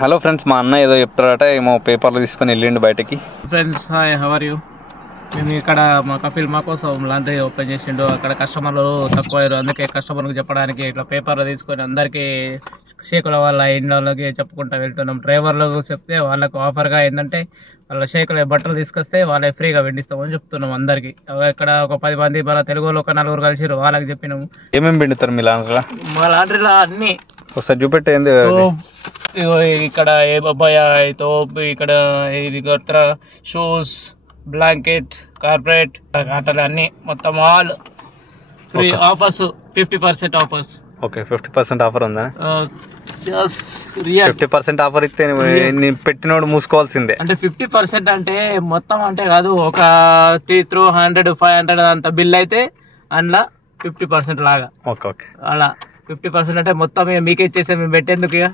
Hello friends, మా అన్న ఏదో చెప్తారట, ఏమో పేపర్లు తీసుకొని వెళ్ళిండు బయటకి. Friends hi, how are you? మేము ఇక్కడ మా కపిల్ మా కోసం లాండ్రీ ఓపెన్ చేసిండు. అక్కడ కస్టమర్లు తక్కువయ్యారు, అందుకే కస్టమర్కి చెప్పడానికి ఇట్లా పేపర్లు తీసుకొని అందరికీ షేకుల వాళ్ళ ఇండ్లకి చెప్పుకుంటూ వెళ్తున్నాం. డ్రైవర్లకు చెప్తే వాళ్ళకు ఆఫర్గా ఏంటంటే వాళ్ళ షేకుల బట్టలు తీసుకొస్తే వాళ్ళే ఫ్రీగా వెండిస్తామని చెప్తున్నాం అందరికి. ఇక్కడ ఒక 10 మంది మన తెలుగు వాళ్ళు ఒక 4 కలిసిరు, వాళ్ళకి చెప్పినాము. ఏమేమి పిండుతారు మీ లాండ్రీలో? మా లాండ్రీలో అన్ని ఒకసారి చూపెట్టేంది. ఇక్కడ ఏ బాబాయ్ ఇక్కడ ఇది షూస్, బ్లాంకెట్, కార్పొరేట్ ఆటలు అన్ని మొత్తం all free. Offers 50% offers. Okay, 50% offer ఉందా? 50% ఆఫర్ ఇస్తే పెట్టినోడు మూసుకోవాల్సిందే. అంటే 50% అంటే మొత్తం అంటే కాదు, ఒక 300, 500 అంత బిల్ అయితే అందులో 50% లాగా. ఓకే ఓకే, అలా 50% అంటే మొత్తం మీకే ఇచ్చేసా, మేము పెట్టేందుకు ఇక